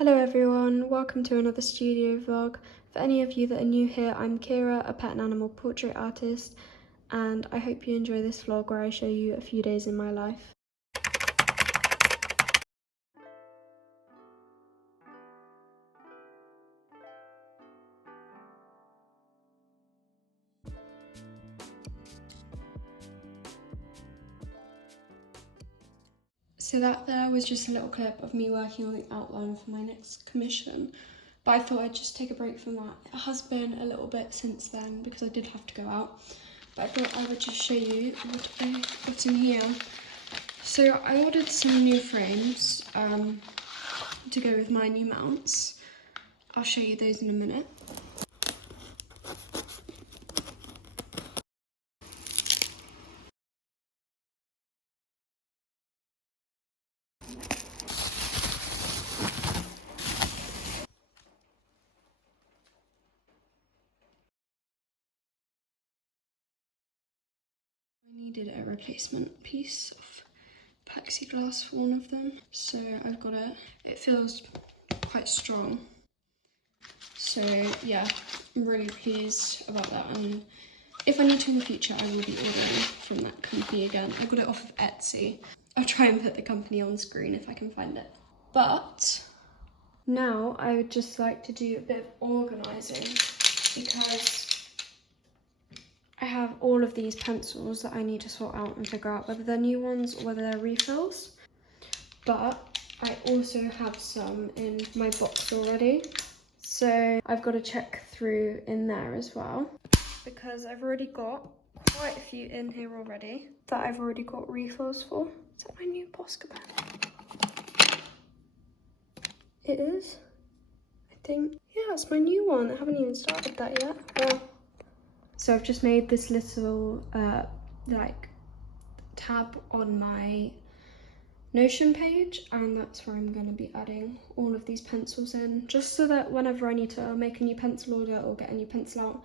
Hello everyone, welcome to another studio vlog. For any of you that are new here, I'm Ceira, a pet and animal portrait artist, and I hope you enjoy this vlog where I show you a few days in my life. So that there was just a little clip of me working on the outline for my next commission. But I thought I'd just take a break from that. It has been a little bit since then because I did have to go out. But I thought I would just show you what I got in here. So I ordered some new frames to go with my new mounts. I'll show you those in a minute. I needed a replacement piece of plexiglass for one of them, so I've got it. It feels quite strong, so yeah, I'm really pleased about that, and if I need to in the future I will be ordering from that company again. I got it off of Etsy. I'll try and put the company on screen if I can find it. But now I would just like to do a bit of organising because I have all of these pencils that I need to sort out and figure out whether they're new ones or whether they're refills. But I also have some in my box already. So I've got to check through in there as well, because I've already got quite a few in here already that I've already got refills for. Is that my new Posca pen? It is, I think. Yeah, it's my new one. I haven't even started that yet. Well, so I've just made this little like tab on my Notion page, and that's where I'm going to be adding all of these pencils in, just so that whenever I need to make a new pencil order or get a new pencil out,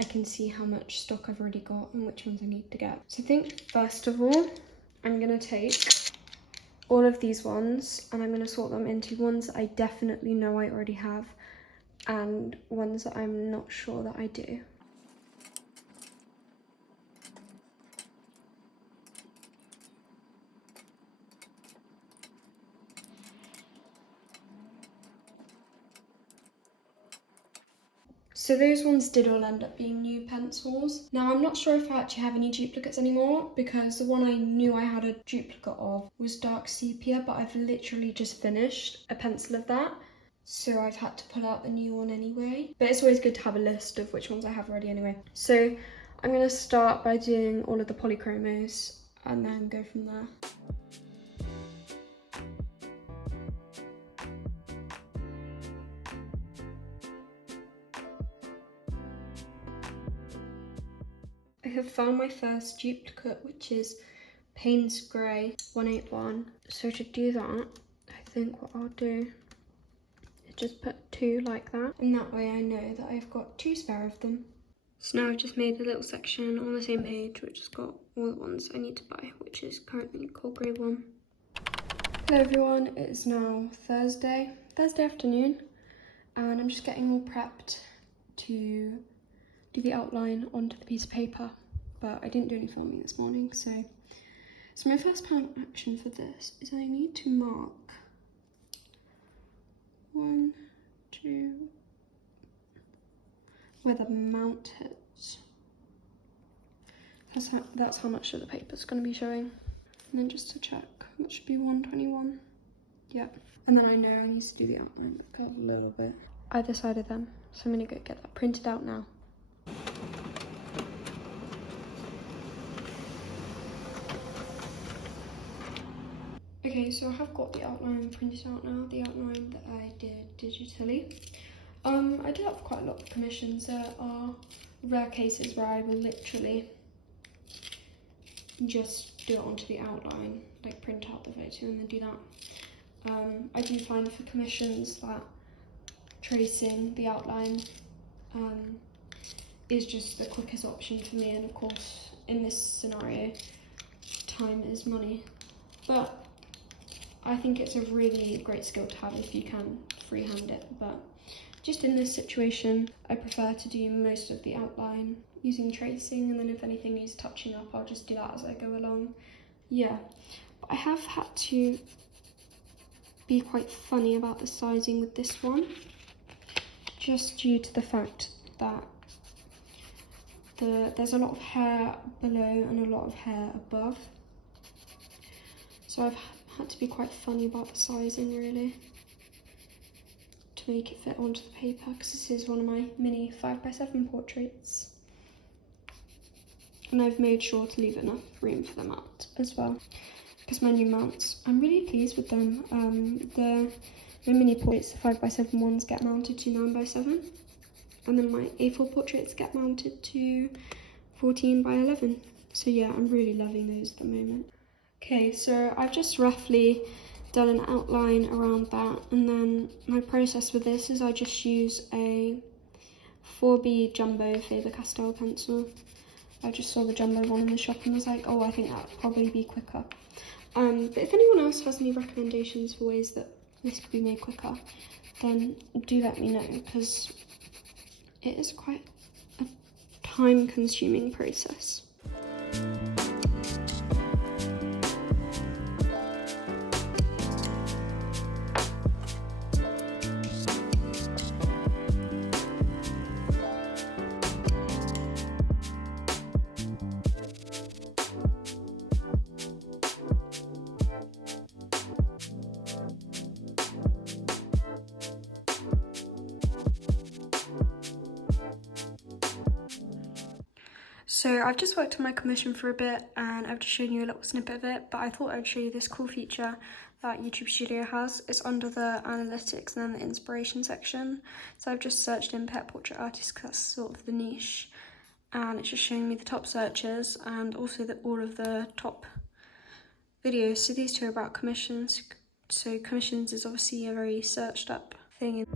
I can see how much stock I've already got and which ones I need to get. So I think first of all, I'm going to take all of these ones and I'm going to sort them into ones that I definitely know I already have and ones that I'm not sure that I do. So those ones did all end up being new pencils. Now I'm not sure if I actually have any duplicates anymore, because the one I knew I had a duplicate of was dark sepia, but I've literally just finished a pencil of that. So I've had to pull out the new one anyway. But it's always good to have a list of which ones I have already anyway. So I'm going to start by doing all of the polychromos and then go from there. I have found my first duplicate, which is Payne's Grey 181. So to do that, I think what I'll do is just put two like that, and that way I know that I've got two spare of them. So now I've just made a little section on the same page which has got all the ones I need to buy, which is currently Cold Grey 1. Hello everyone, it is now Thursday afternoon, and I'm just getting all prepped to do the outline onto the piece of paper, but I didn't do any filming this morning, so my first plan of action for this is I need to mark 1, 2, where the mount hits. That's how much of the paper is going to be showing. And then just to check, that should be 121. Yep. And then I know I need to do the outline back up a little bit either side of them, so I'm going to go get that printed out now. Okay, so I have got the outline printed out now, the outline that I did digitally. I do have quite a lot of commissions. There are rare cases where I will literally just do it onto the outline, like print out the photo and then do that. I do find for commissions that tracing the outline is just the quickest option for me, and of course in this scenario time is money. But I think it's a really great skill to have if you can freehand it, but just in this situation, I prefer to do most of the outline using tracing, and then if anything needs touching up, I'll just do that as I go along. Yeah, but I have had to be quite funny about the sizing with this one, just due to the fact that there's a lot of hair below and a lot of hair above. So I've had to be quite funny about the sizing, really, to make it fit onto the paper, because this is one of my mini 5x7 portraits. And I've made sure to leave enough room for the mount as well, because my new mounts, I'm really pleased with them. The mini portraits, the 5x7 ones, get mounted to 9x7, and then my A4 portraits get mounted to 14x11. So yeah, I'm really loving those at the moment. Okay, so I've just roughly done an outline around that, and then my process with this is I just use a 4B Jumbo Faber-Castell pencil. I just saw the jumbo one in the shop and was like, oh, I think that would probably be quicker. But if anyone else has any recommendations for ways that this could be made quicker, then do let me know, because it is quite a time-consuming process. So I've just worked on my commission for a bit, and I've just shown you a little snippet of it, but I thought I'd show you this cool feature that YouTube Studio has. It's under the analytics and then the inspiration section. So I've just searched in pet portrait artist, because that's sort of the niche, and it's just showing me the top searches and also all of the top videos. So these two are about commissions. So commissions is obviously a very searched up thing.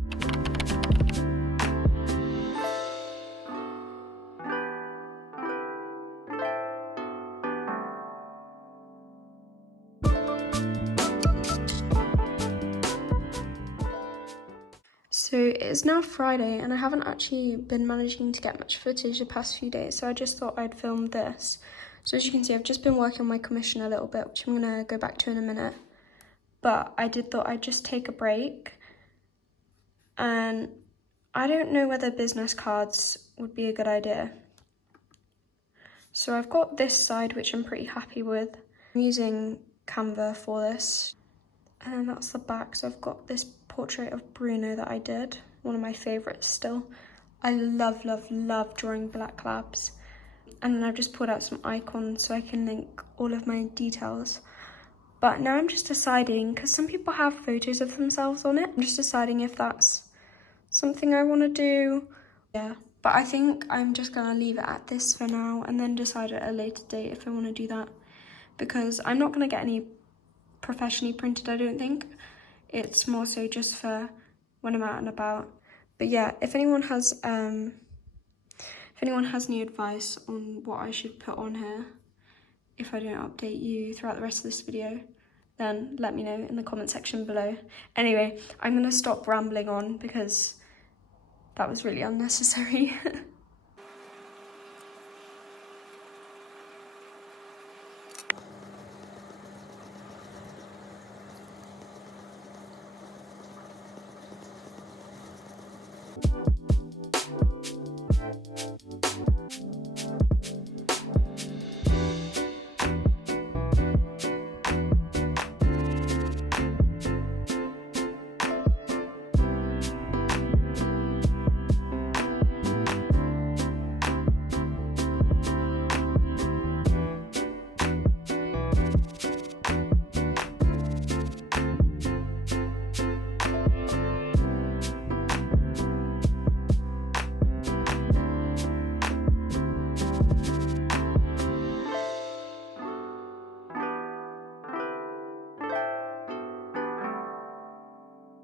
So it is now Friday, and I haven't actually been managing to get much footage the past few days, so I just thought I'd film this. So as you can see, I've just been working on my commission a little bit, which I'm going to go back to in a minute. But I thought I'd just take a break, and I don't know whether business cards would be a good idea. So I've got this side, which I'm pretty happy with. I'm using Canva for this. And then that's the back. So I've got this portrait of Bruno that I did, one of my favourites still. I love, love, love drawing black labs. And then I've just pulled out some icons so I can link all of my details. But now I'm just deciding, because some people have photos of themselves on it, I'm just deciding if that's something I want to do. Yeah, but I think I'm just going to leave it at this for now, and then decide at a later date if I want to do that, because I'm not going to get any professionally printed, I don't think. It's more so just for when I'm out and about. But yeah, if anyone has any advice on what I should put on here, if I don't update you throughout the rest of this video, then let me know in the comment section below. Anyway, I'm gonna stop rambling on because that was really unnecessary.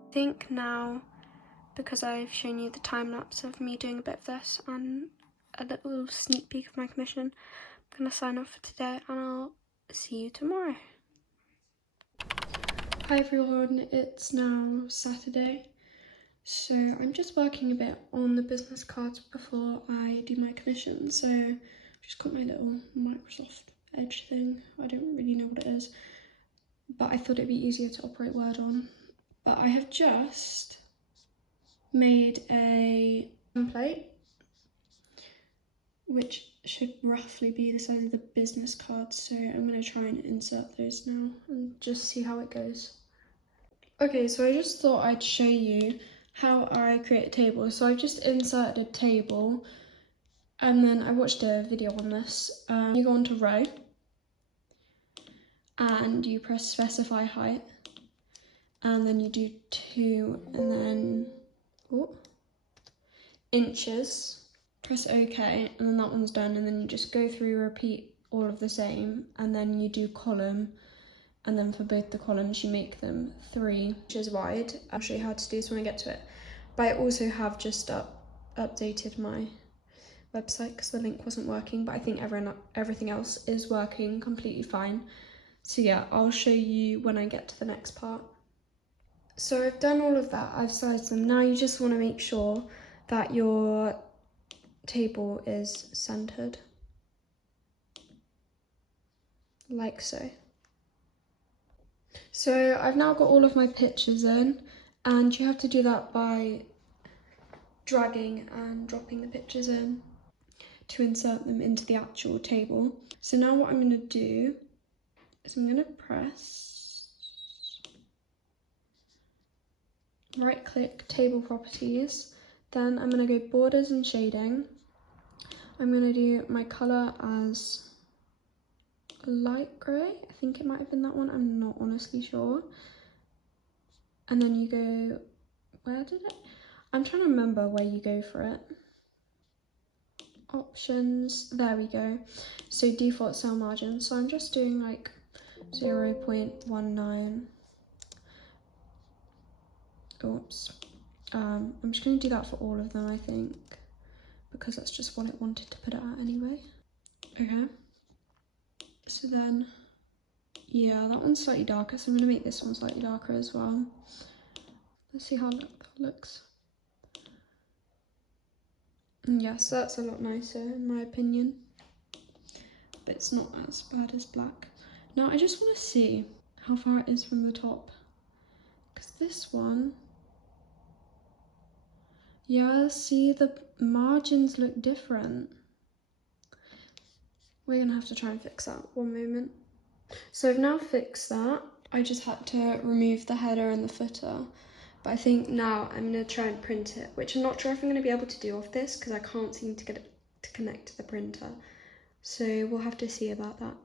I think now, because I've shown you the time lapse of me doing a bit of this and a little sneak peek of my commission, I'm gonna sign off for today, and I'll see you tomorrow. Hi everyone, it's now Saturday, so I'm just working a bit on the business cards before I do my commission. So I've just got my little Microsoft Edge thing. I don't really know what it is, but I thought it'd be easier to operate Word on. But I have just made a template which should roughly be the size of the business cards, so I'm going to try and insert those now and just see how it goes. Okay, so I just thought I'd show you how I create a table. So I've just inserted a table and then I watched a video on this. You go onto row and you press specify height and then you do 2 and then inches. Press OK and then that one's done, and then you just go through, repeat all of the same, and then you do column, and then for both the columns you make them 3 inches wide. I'll show you how to do this when I get to it. But I also have just updated my website because the link wasn't working, but I think everything else is working completely fine. So yeah, I'll show you when I get to the next part. So I've done all of that, I've sized them. Now you just want to make sure that your table is centered, like so. So I've now got all of my pictures in, and you have to do that by dragging and dropping the pictures in to insert them into the actual table. So now what I'm going to do is I'm going to press right click table properties, then I'm going to go borders and shading. I'm going to do my colour as light grey, I think it might have been that one, I'm not honestly sure. And then you go, where did it? I'm trying to remember where you go for it. Options, there we go. So default cell margin, so I'm just doing like 0.19. Oops. I'm just going to do that for all of them, I think, because that's just what it wanted to put it at anyway. Okay. So then, yeah, that one's slightly darker, so I'm going to make this one slightly darker as well. Let's see how that looks. Yes, that's a lot nicer in my opinion, but it's not as bad as black. Now I just want to see how far it is from the top, because this one, yeah, see the margins look different. We're gonna have to try and fix that, one moment. So I've now fixed that. I just had to remove the header and the footer, but I think now I'm gonna try and print it, which I'm not sure if I'm gonna be able to do off this because I can't seem to get it to connect to the printer. So we'll have to see about that.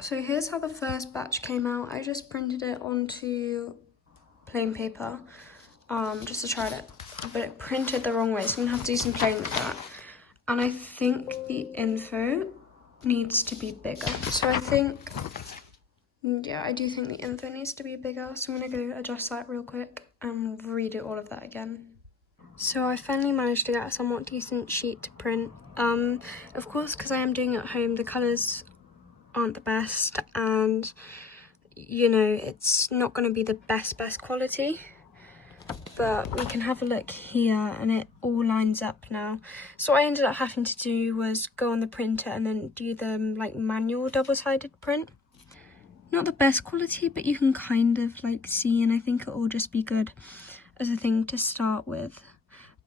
So here's how the first batch came out. I just printed it onto plain paper just to try it, but it printed the wrong way, so I'm gonna have to do some playing with that. And I think the info needs to be bigger. So I think, yeah, I do think the info needs to be bigger. So I'm gonna go adjust that real quick and redo all of that again. So I finally managed to get a somewhat decent sheet to print. Of course, because I am doing it at home, the colours aren't the best, and you know, it's not going to be the best quality, but we can have a look here and it all lines up now. So what I ended up having to do was go on the printer and then do the like manual double-sided print. Not the best quality, but you can kind of like see, and I think it will just be good as a thing to start with.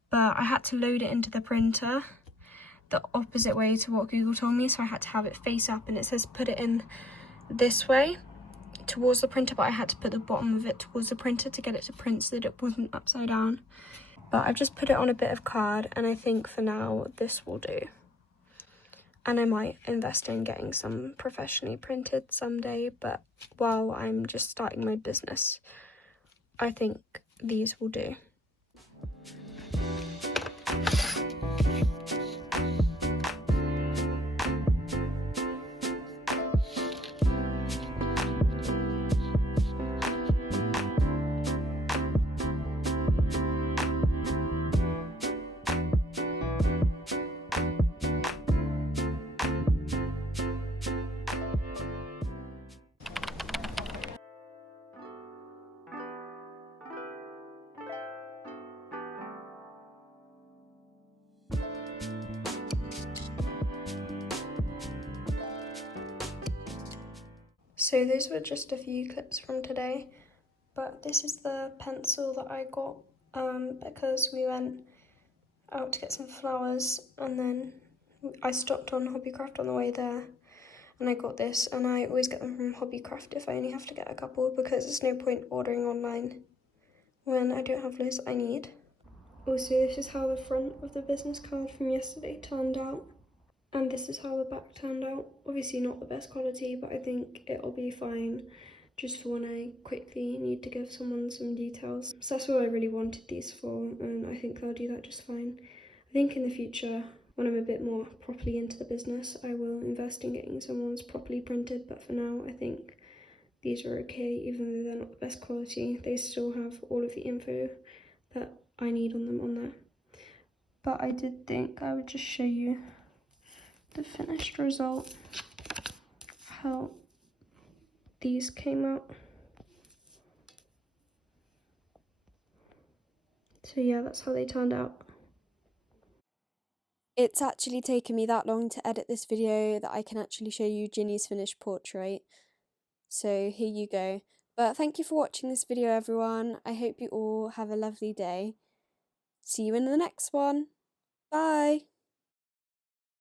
But I had to load it into the printer the opposite way to what Google told me, so I had to have it face up, and it says put it in this way towards the printer, but I had to put the bottom of it towards the printer to get it to print so that it wasn't upside down. But I've just put it on a bit of card, and I think for now this will do. And I might invest in getting some professionally printed someday, but while I'm just starting my business, I think these will do. So those were just a few clips from today, but this is the pencil that I got because we went out to get some flowers and then I stopped on Hobbycraft on the way there and I got this, and I always get them from Hobbycraft if I only have to get a couple because there's no point ordering online when I don't have loads that I need. Also, this is how the front of the business card from yesterday turned out, and this is how the back turned out. Obviously not the best quality, but I think it'll be fine just for when I quickly need to give someone some details. So that's what I really wanted these for, and I think they'll do that just fine. I think in the future, when I'm a bit more properly into the business, I will invest in getting some ones properly printed, but for now I think these are okay, even though they're not the best quality. They still have all of the info that I need on them on there. But I did think I would just show you the finished result, how these came out. So yeah, that's how they turned out. It's actually taken me that long to edit this video that I can actually show you Ginny's finished portrait. So here you go. But thank you for watching this video, everyone. I hope you all have a lovely day. See you in the next one. Bye!